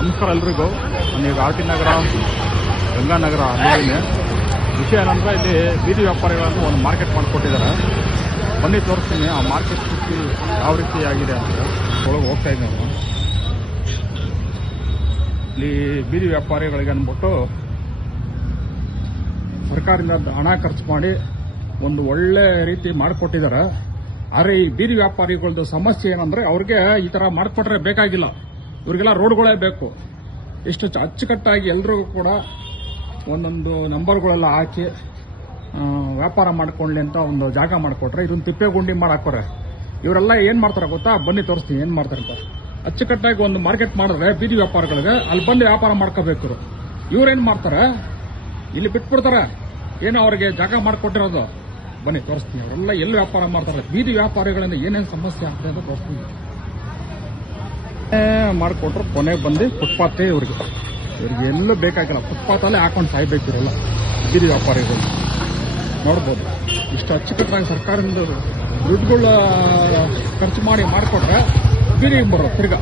ನಮಸ್ಕಾರ ಎಲ್ರಿಗೂ. ನಾನೀಗ ಆರ್ಟಿ ನಗರ ಗಂಗಾನಗರ ಅಲ್ಲಿದ್ದೀನಿ. ವಿಷಯ ಏನಂದ್ರೆ ಇಲ್ಲಿ ಬೀದಿ ವ್ಯಾಪಾರಿಗಳನ್ನು ಒಂದು ಮಾರ್ಕೆಟ್ ಮಾಡಿಕೊಟ್ಟಿದ್ದಾರೆ. ಬನ್ನಿ ತೋರಿಸ್ತೀನಿ ಆ ಮಾರ್ಕೆಟ್ ಸ್ಥಿತಿ ಯಾವ ರೀತಿ ಆಗಿದೆ ಅಂತ. ಒಳಗೆ ಹೋಗ್ತಾ ಇದ್ದೀನಿ ನಾನು. ಇಲ್ಲಿ ಬೀದಿ ವ್ಯಾಪಾರಿಗಳಿಗೆ ಅಂದ್ಬಿಟ್ಟು ಸರ್ಕಾರದಿಂದ ಹಣ ಖರ್ಚು ಮಾಡಿ ಒಂದು ಒಳ್ಳೆ ರೀತಿ ಮಾಡಿಕೊಟ್ಟಿದ್ದಾರೆ. ಆದರೆ ಈ ಬೀದಿ ವ್ಯಾಪಾರಿಗಳದ್ದು ಸಮಸ್ಯೆ ಏನಂದ್ರೆ ಅವ್ರಿಗೆ ಈ ತರ ಮಾಡಿಕೊಟ್ರೆ ಬೇಕಾಗಿಲ್ಲ, ಇವ್ರಿಗೆಲ್ಲ ರೋಡ್ಗಳೇ ಬೇಕು. ಇಷ್ಟು ಅಚ್ಚುಕಟ್ಟಾಗಿ ಎಲ್ರಿಗೂ ಕೂಡ ಒಂದೊಂದು ನಂಬರ್ಗಳೆಲ್ಲ ಹಾಕಿ ವ್ಯಾಪಾರ ಮಾಡ್ಕೊಳ್ಳಿ ಅಂತ ಒಂದು ಜಾಗ ಮಾಡಿಕೊಟ್ರೆ ಇದೊಂದು ತಿಪ್ಪೆ ಗುಂಡಿ ಮಾಡಾಕೋರೆ. ಇವರೆಲ್ಲ ಏನ್ ಮಾಡ್ತಾರೆ ಗೊತ್ತಾ? ಬನ್ನಿ ತೋರಿಸ್ತೀನಿ ಏನ್ ಮಾಡ್ತಾರೆ ಅಂತ. ಅಚ್ಚುಕಟ್ಟಾಗಿ ಒಂದು ಮಾರ್ಕೆಟ್ ಮಾಡಿದ್ರೆ ಬೀದಿ ವ್ಯಾಪಾರಿಗಳಿಗೆ ಅಲ್ಲಿ ಬಂದು ವ್ಯಾಪಾರ ಮಾಡ್ಕೋಬೇಕು. ಇವ್ರೇನ್ ಮಾಡ್ತಾರೆ, ಇಲ್ಲಿ ಬಿಟ್ಬಿಡ್ತಾರೆ. ಏನೋ ಅವ್ರಿಗೆ ಜಾಗ ಮಾಡಿಕೊಟ್ಟಿರೋದು. ಬನ್ನಿ ತೋರಿಸ್ತೀನಿ ಅವರೆಲ್ಲ ಎಲ್ಲಿ ವ್ಯಾಪಾರ ಮಾಡ್ತಾರೆ, ಬೀದಿ ವ್ಯಾಪಾರಿಗಳಿಂದ ಏನೇನು ಸಮಸ್ಯೆ ಆಗ್ತದೆ ಅಂತ ತೋರಿಸ್ತೀನಿ. ಮಾಡಿಕೊಟ್ರು ಕೊನೆಗೆ ಬಂದು ಫುಟ್ಪಾತ್ ಇವ್ರಿಗೆ ಎಲ್ಲೂ ಬೇಕಾಗಿಲ್ಲ, ಫುಟ್ಪಾತಲ್ಲೇ ಹಾಕೊಂಡು ಸಾಯ್ಬೇಕಿರಲ್ಲ ಬೀದಿ ವ್ಯಾಪಾರಿಗಳು. ನೋಡ್ಬೋದು ಇಷ್ಟು ಅಚ್ಚುಕಟ್ಟಾಗಿ ಸರ್ಕಾರದಿಂದ ದುಡ್ಡುಗಳ ಖರ್ಚು ಮಾಡಿ ಮಾಡಿಕೊಟ್ರೆ ಬೀದಿಗೆ ಬರೋದು ತಿರ್ಗಾ.